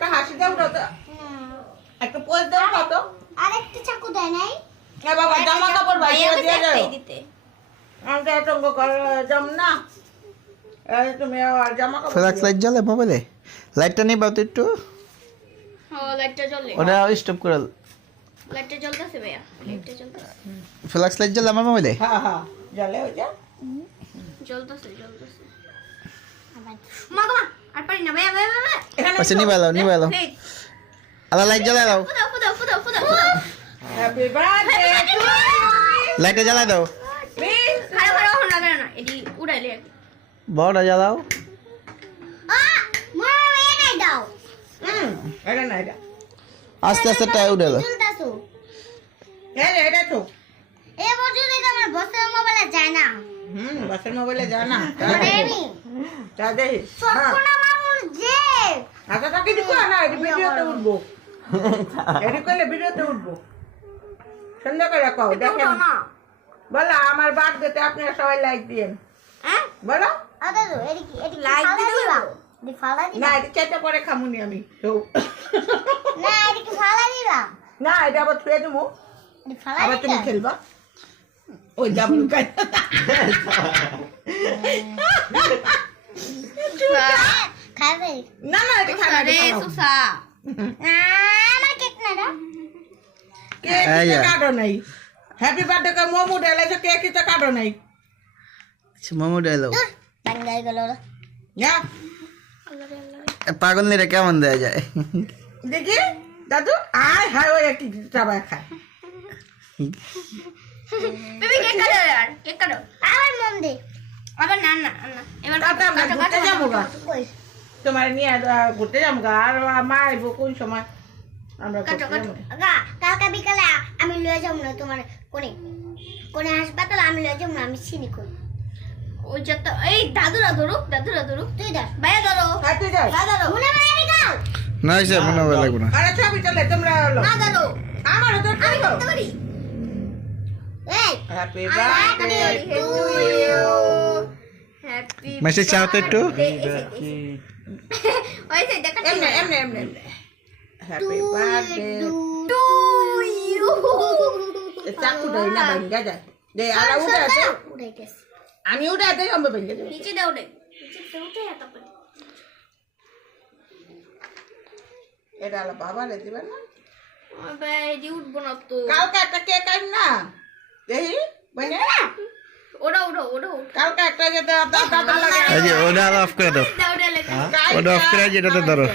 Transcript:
একটা হাসি দাও তো একটা পোজ দাও কত আরেকটা চাকু দেয় নাই এ বাবা জামা কাপড় বাইরে দিয়ে যাও দিতে আমি তো এত জম না এই তুমি আর জামা কাপড় ফ্ল্যাক্স লাইট জ্বলে মোবাইলে লাইটটা নিয়ে বাও তো একটু হ্যাঁ লাইটটা জ্বলে ওটা স্টপ করে লাইটটা জ্বলতেছে ভাইয়া লাইটটা জ্বলতেছে ফ্ল্যাক্স লাইট জ্বলে আমার মোবাইলে হ্যাঁ হ্যাঁ জ্বলে ওই যে জ্বলতেছে মা গো মা আর পারি না ভাইয়া ভাইয়া ভাইয়া এখানে আচ্ছা নিবাই লাও আলা লাইট জ্বালা দাও ফুদাও হ্যাপি বার্থডে টু লাইটটা জ্বালা দাও প্লিজ খারাপ হন না না এডি উড়াইলে বড়টা জ্বালাও মা এটাই দাও এটা না এটা আস্তে আস্তে টাই উড়ালো চলতাছো এটা তো এই বছরে তো আমার বসের মোবাইলে যায় না বাসের মোবাইলে যা না আরেনি তা দেই সবগুলো মামুর যে আচ্ছা তাকে দিকো না এটা ভিডিওতে উঠবো এটা কইলে ভিডিওতে উঠবো সুন্দর করে কও দেখেন না বলো আমার বার্থডেতে আপনারা সবাই লাইক দিয়েন হ্যাঁ বলো আদা তো এদিকে লাইক দিতে দিবা হইবো। দি ফালা না দিবা এটা চেষ্টা করে খামুনি আমি তো না এদিকে ফালা দিবা না এটা আবার ছুঁয়ে দেবো দি ফালা আবার তুমি দিবা খেলবা ওই ডাবল কাজ খাবে না না এটা খানা আরে সুসা না আমার কেক না দাও কেক তো কাটো নাই হ্যাপি বার্থডে কা মোমো ঢেলাইছো কেক তো কাটো নাই আচ্ছা মোমো ডাইলো টাঙ্গাই গেল না পাগল নিরে কেমন দেয়া যায় দেখি দাদু আয় হায় ওই একটি চাবা খায় বেবি কেক কাটো यार কেক কাটো আমার মন দে আবার না না না এবার কাটা আমরা ঘুরতে যাবো গা কই তোমার নিয়ে ঘুরতে যাবো গা আর মা আইবো কোন সময় আমরা কাটো ঘুরতে কাটো যাবো। গা কালকে বিকালে আমি লয়ে যাব না তোমার কোনে কোনে হাসপাতাল আমি লয়ে যাব না আমি চিনি কই ওই যত এই দাদুরা ধরুক তুই ধর ভাইয়া ধরো হ্যাঁ, তুই যাও। ভাইয়া ধরো মনে মনে গাও না সে মনে হয় লাগবে না আরে ছবি চলে তোমরা হলো না ধরো আমারও তো আমি করতে পারি এই happy I birthday like to to you happy message চাও তো একটু ওই সে দেখা এমনে এমনে এমনে এমনে হ্যাপি বার্থডে টু ইউ চাকু দেই না ভাঙ্গা যায় দে আর উঠে আছে উড়ে গেছে আমি উঠে আছে আমি ভাঙ্গা যাবে নিচে দাও রে নিচে উঠে তারপরে এটা হলো বাবা রে দিবেন না আবে এডি উঠবো না তো কালকে একটা কেক আন না দেখি বনে ওড়া কালকে একটা যে দাদা লাগে এই যে ওটা অফ করে দাও দাও রে লেখা ওটা অফ করে যেটা তো ধরো